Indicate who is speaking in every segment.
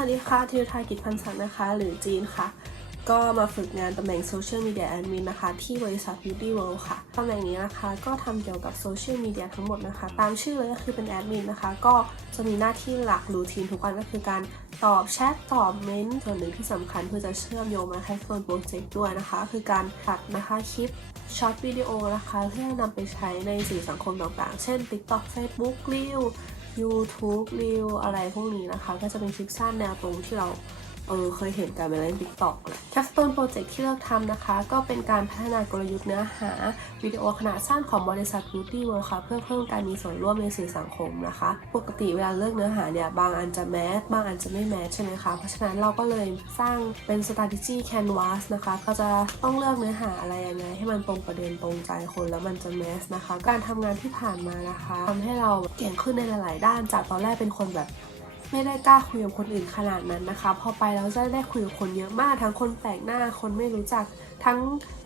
Speaker 1: วัสดีค่ะธีรทากิจพันธ์ศักดิ์นะคะ หรือจีนค่ะ ก็มาฝึกงานตำแหน่ง Social Media Admin นะคะ ที่บริษัท Beauty World ค่ะตำแหน่งนี้นะคะก็ทำเกี่ยวกับ Social Media ทั้งหมดนะคะ ตามชื่อเลยก็คือเป็นแอดมินนะคะ ก็จะมีหน้าที่หลักรูทีนทุกวันก็คือการตอบแชทตอบเมนต์ส่วนหนึ่งที่สำคัญเพื่อจะเชื่อมโยงมาแคสโ o นโปรเจกต์ด้วยนะคะ คือการตัดนะคะคลิปช็อตวิดีโอนะคะเพื่อนำไปใช้ในสื่อสังคมต่างๆ เช่น TikTok Facebook Reel YouTube Reel อะไรพวกนี้นะคะ ก็จะเป็นคลิปสั้นแนวตรงที่เรา เออเคยเห็นกันไปเล่น TikTok แหละ Capstone Project ที่เลือกทำนะคะ ก็เป็นการพัฒนากลยุทธ์เนื้อหา วิดีโอขนาดสั้นของบริษัท Beauty World ค่ะ เพื่อเพิ่มการมีส่วนร่วมในสื่อสังคมนะคะ ปกติเวลาเลือกเนื้อหาเนี่ย บางอันจะแมสบางอันจะไม่แมสใช่ไหมคะ เพราะฉะนั้นเราก็เลยสร้างเป็น strategy canvas นะคะ ก็จะต้องเลือกเนื้อหาอะไรยังไง ให้มันตรงประเด็นตรงใจคนแล้วมันจะแมสนะคะ การทำงานที่ผ่านมานะคะทำให้เราเก่งขึ้นในหลาย ๆ ด้านจากตอนแรกเป็นคนแบบ ไม่ได้กล้าคุยกับคนอื่นขนาดนั้นนะคะ พอไปแล้วจะได้คุยกับคนเยอะมาก ทั้งคนแปลกหน้า คนไม่รู้จัก ทั้ง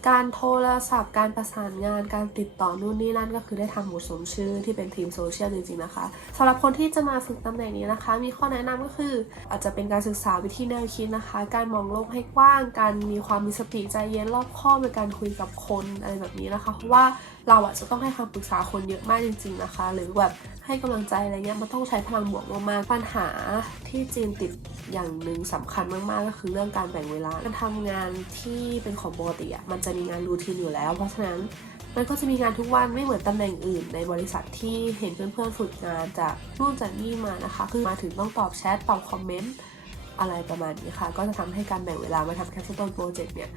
Speaker 1: การโทรศัพท์ การประสานงาน การติดต่อนู่นนี่นั่นก็คือได้ทำบทสมชื่อที่เป็นทีมโซเชียลจริงๆนะคะสำหรับคนที่จะมาฝึกตำแหน่งนี้นะคะ มีข้อแนะนำก็คือ อาจจะเป็นการศึกษาวิธีแนวคิดนะคะ การมองโลกให้กว้าง การมีความมีสติใจเย็นรอบคอบในการคุยกับคนอะไรแบบนี้นะคะ เพราะว่าเราอะจะต้องให้คำปรึกษาคนเยอะมากจริง ๆนะคะ หรือแบบ ให้กำลังใจอะไรเงี้ยมันต้องใช้พลังบวกมากๆปัญหาที่จีนติดอย่างหนึ่งสำคัญมากๆก็คือเรื่องการแบ่งเวลาการทำงานที่เป็นของปกติอะมันจะมีงานรูทีนอยู่แล้ว เพราะฉะนั้นมันก็จะมีงานทุกวันไม่เหมือนตำแหน่งอื่นในบริษัทที่เห็นเพื่อนๆฝึกงานจากนู่นจากนี่มานะคะ คือมาถึงต้องตอบแชทตอบคอมเมนต์อะไรประมาณนี้ค่ะ ก็จะทำให้การแบ่งเวลามาทำแคปชั่นโปรเจกต์เนี่ย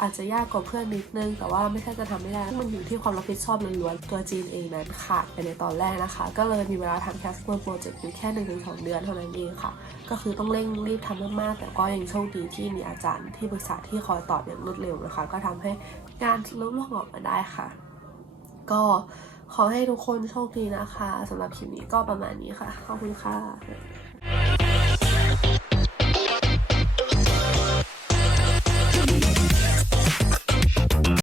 Speaker 1: อาจจะยากกว่าเพื่อนนิดนึง แต่ว่าไม่ใช่จะทำไม่ได้ มันอยู่ที่ความรับผิดชอบล้วนๆ ตัวจีนเองนั้นขาดไปในตอนแรกนะคะ ก็เลยมีเวลาทำแคสเปอร์โปรเจกต์อยู่แค่1นถึงสองเดือนเท่านั้นเองค่ะ ก็คือต้องเร่งรีบทำมากๆ แต่ก็ยังโชคดีที่มีอาจารย์ที่ปรึกษาที่คอยตอบอย่างรวดเร็วนะคะ ก็ทำให้งานลุล่วงออกมาได้ค่ะ ก็ขอให้ทุกคนโชคดีนะคะสำหรับคลิปนี้ก็ประมาณนี้ค่ะ ขอบคุณค่ะ